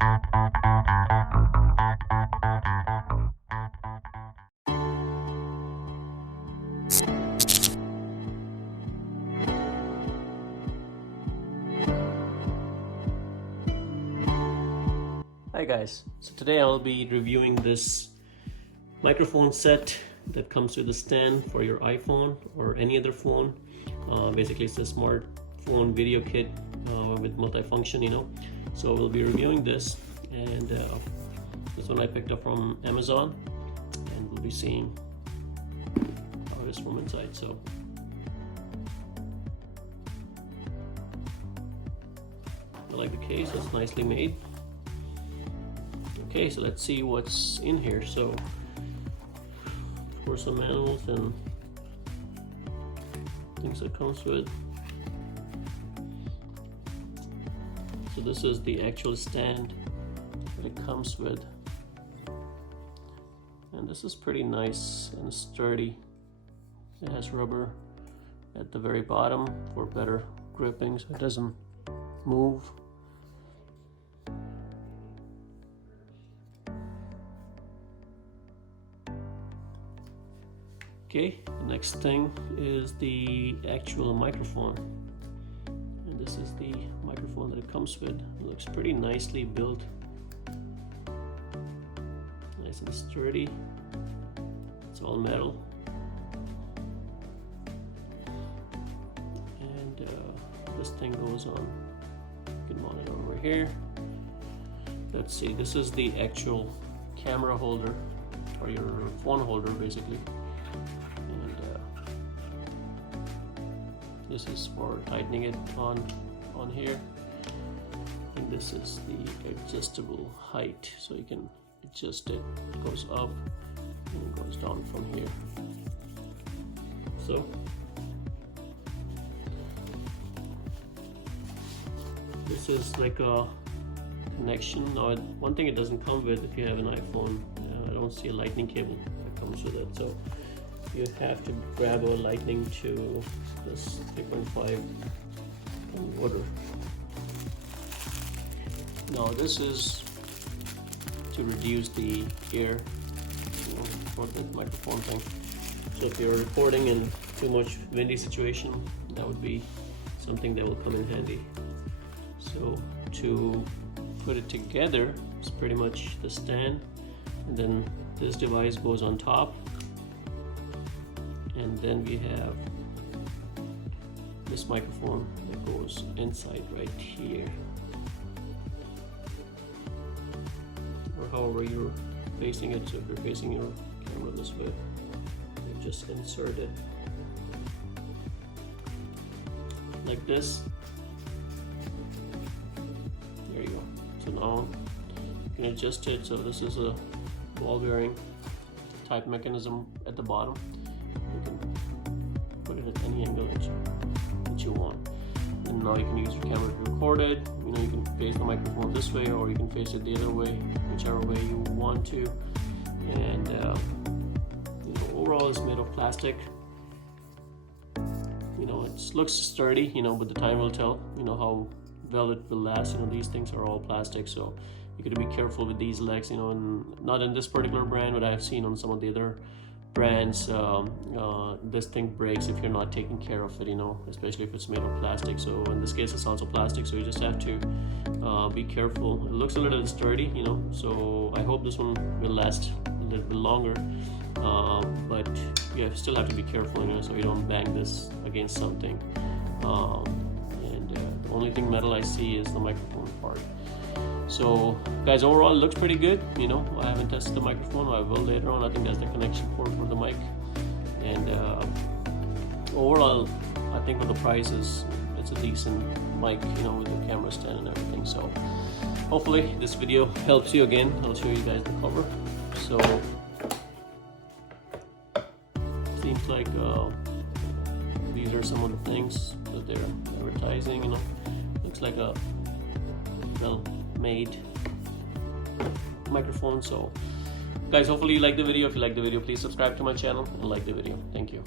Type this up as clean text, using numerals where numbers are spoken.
Hi guys, so today I'll be reviewing this microphone set that comes with a stand for your iPhone or any other phone. Basically it's a smartphone video kit with multifunction, so we'll be reviewing this, and this one I picked up from Amazon, and we'll be seeing how it is from inside. So I like the case, it's nicely made. Okay, so let's see what's in here. So, of course, some manuals and things that comes with. So this is the actual stand that it comes with, and this is pretty nice and sturdy. It has rubber at the very bottom for better gripping, so it doesn't move. Okay, the next thing is the actual microphone, and this is the microphone that it comes with. It looks pretty nicely built, nice and sturdy. It's all metal, and this thing goes on. You can mount it over here. Let's see, this is the actual camera holder, or your phone holder basically. This is for tightening it on here, and this is the adjustable height, so you can adjust it. It goes up and it goes down from here. So this is like a connection. Now, one thing it doesn't come with, if you have an iPhone, I don't see a lightning cable that comes with it, so you have to grab a lightning to this 3.5 converter. Now this is to reduce the air, for the microphone thing. So if you're recording in too much windy situation, that would be something that will come in handy. So to put it together, it's pretty much the stand, and then this device goes on top. And then we have this microphone that goes inside right here, or however you're facing it. So if you're facing your camera this way, you just insert it like this. There you go. So now you can adjust it. So this is a ball bearing type mechanism at the bottom. You can put it at any angle that you want, and now you can use your camera to record it. You can face the microphone this way, or you can face it the other way, whichever way you want to. And overall it's made of plastic. It looks sturdy, but the time will tell how well it will last. These things are all plastic, so you got to be careful with these legs, and not in this particular brand, but I've seen on some of the other brands, this thing breaks if you're not taking care of it, especially if it's made of plastic. So in this case it's also plastic, so you just have to be careful. It looks a little sturdy, so I hope this one will last a little bit longer, but you still have to be careful, so you don't bang this against something. The only thing metal I see is the microphone part. So guys, overall it looks pretty good. I haven't tested the microphone. I will later on. I think that's the connection port for the mic, and overall I think for the price it's a decent mic, with the camera stand and everything. So hopefully this video helps you. Again, I'll show you guys the cover. So seems like these are some of the things that they're advertising. Looks like a well-made microphone. So guys, hopefully you like the video. If you like the video, please subscribe to my channel and like the video. Thank you.